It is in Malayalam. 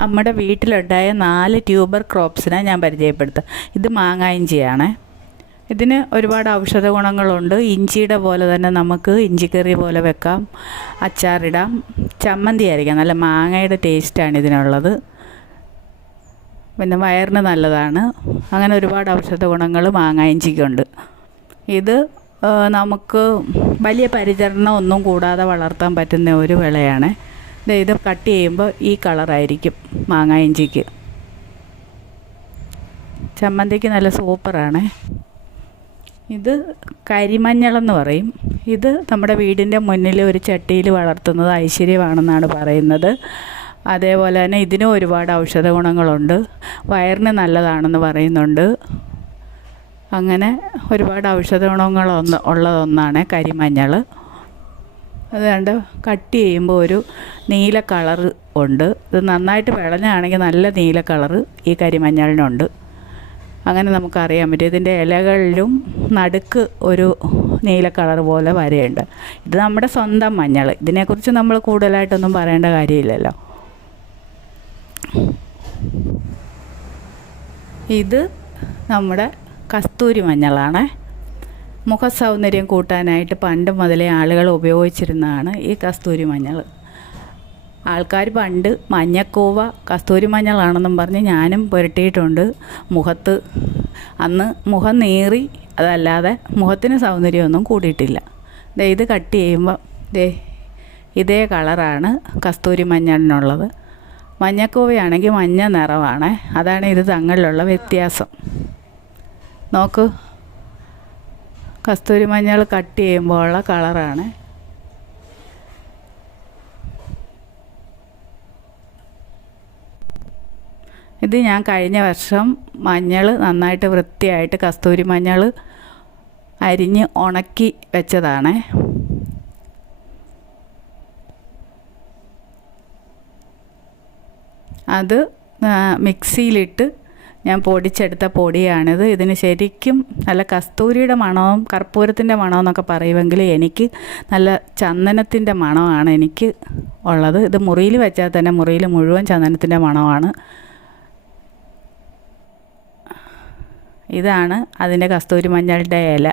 നമ്മുടെ വീട്ടിലുണ്ടായ 4 ട്യൂബർ ക്രോപ്സിനെ ഞാൻ പരിചയപ്പെടുത്താം. ഇത് മാങ്ങ ഇഞ്ചിയാണ്. ഇതിന് ഒരുപാട് ഔഷധ ഗുണങ്ങളുണ്ട്. ഇഞ്ചിയുടെ പോലെ തന്നെ നമുക്ക് ഇഞ്ചിക്കറി പോലെ വെക്കാം, അച്ചാറിടാം, ചമ്മന്തി അരയ്ക്കാം. നല്ല മാങ്ങയുടെ ടേസ്റ്റാണ് ഇതിനുള്ളത്. പിന്നെ വയറിന് നല്ലതാണ്. അങ്ങനെ ഒരുപാട് ഔഷധ ഗുണങ്ങൾ മാങ്ങ ഇഞ്ചിക്കുണ്ട്. ഇത് നമുക്ക് വലിയ പരിചരണം ഒന്നും കൂടാതെ വളർത്താൻ പറ്റുന്ന ഒരു വിളയാണ്. ഇത് കട്ട് ചെയ്യുമ്പോൾ ഈ കളറായിരിക്കും മാങ്ങ ഇഞ്ചിക്ക്. ചമ്മന്തിക്ക് നല്ല സൂപ്പറാണ്. ഇത് കരിമഞ്ഞളെന്ന് പറയും. ഇത് നമ്മുടെ വീടിൻ്റെ മുന്നിൽ ഒരു ചട്ടിയിൽ വളർത്തുന്നത് ഐശ്വര്യമാണെന്നാണ് പറയുന്നത്. അതേപോലെ തന്നെ ഇതിനും ഒരുപാട് ഔഷധ ഗുണങ്ങളുണ്ട്. വയറിന് നല്ലതാണെന്ന് പറയുന്നുണ്ട്. അങ്ങനെ ഒരുപാട് ഔഷധ ഉള്ളതൊന്നാണ് കരിമഞ്ഞൾ. അതുകൊണ്ട് കട്ട് ചെയ്യുമ്പോൾ ഒരു നീല കളറ് ഉണ്ട്. ഇത് നന്നായിട്ട് വിളഞ്ഞാണെങ്കിൽ നല്ല നീല കളറ് ഈ കരിമഞ്ഞളിനുണ്ട്. അങ്ങനെ നമുക്കറിയാൻ പറ്റും. ഇതിൻ്റെ ഇലകളിലും നടുക്ക് ഒരു നീല കളർ പോലെ വരയുണ്ട്. ഇത് നമ്മുടെ സ്വന്തം മഞ്ഞൾ. ഇതിനെക്കുറിച്ച് നമ്മൾ കൂടുതലായിട്ടൊന്നും പറയേണ്ട കാര്യമില്ലല്ലോ. ഇത് നമ്മുടെ കസ്തൂരി മഞ്ഞളാണ്. മുഖ സൗന്ദര്യം കൂട്ടാനായിട്ട് പണ്ട് മുതലേ ആളുകൾ ഉപയോഗിച്ചിരുന്നതാണ് ഈ കസ്തൂരി മഞ്ഞൾ. ആൾക്കാർ പണ്ട് മഞ്ഞക്കൂവ കസ്തൂരി മഞ്ഞളാണെന്നും പറഞ്ഞ് ഞാനും പുരട്ടിയിട്ടുണ്ട് മുഖത്ത്. അന്ന് മുഖം നീറി, അതല്ലാതെ മുഖത്തിന് സൗന്ദര്യമൊന്നും കൂടിയിട്ടില്ല. ഇത് കട്ട് ചെയ്യുമ്പോൾ ഇതേ കളറാണ് കസ്തൂരി മഞ്ഞളിനുള്ളത്. മഞ്ഞക്കൂവയാണെങ്കിൽ മഞ്ഞ നിറമാണ്. അതാണ് ഇത് തങ്ങളിലുള്ള വ്യത്യാസം. നോക്ക്, കസ്തൂരി മഞ്ഞൾ കട്ട് ചെയ്യുമ്പോൾ ഉള്ള കളറാണ്. ഇത് ഞാൻ കഴിഞ്ഞ വർഷം മഞ്ഞൾ നന്നായിട്ട് വൃത്തിയായിട്ട് കസ്തൂരി മഞ്ഞൾ അരിഞ്ഞ് ഉണക്കി വെച്ചതാണ്. അത് മിക്സിയിലിട്ട് ഞാൻ പൊടിച്ചെടുത്ത പൊടിയാണിത്. ഇതിന് ശരിക്കും നല്ല കസ്തൂരിയുടെ മണവും കർപ്പൂരത്തിൻ്റെ മണമെന്നൊക്കെ പറയുമെങ്കിൽ എനിക്ക് നല്ല ചന്ദനത്തിൻ്റെ മണമാണ് എനിക്ക് ഉള്ളത്. ഇത് മുറിയിൽ വെച്ചാൽ തന്നെ മുറിയിൽ മുഴുവൻ ചന്ദനത്തിൻ്റെ മണമാണ്. ഇതാണ് അതിൻ്റെ കസ്തൂരി മഞ്ഞളുടെ ഇല.